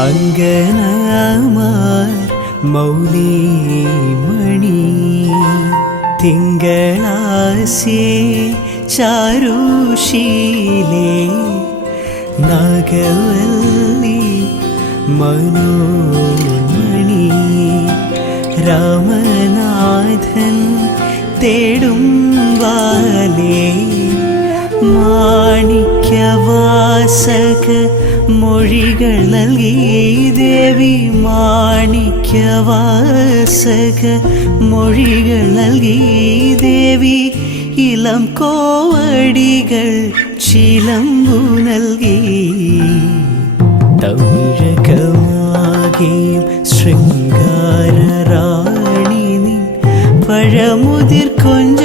അങ്കനമാർ മൗലിമണി തിങ്കളാസ്യേ ചാരുശീലേ നാഗവല്ലി മനോന്മണി രാമനാഥൻ തേടും വാലേ മാണിക്യവാസക മൊഴികൾ നൽകി ദേവി മാണിക്യവാസക മൊഴികൾ നൽകി ദേവി ഇളം കോവടികൾ ചിലമ്പു നൽകി തമിഴകമാകെയും ശൃംഗാരറാണി നിൻ പഴമുതിർ കൊഞ്ച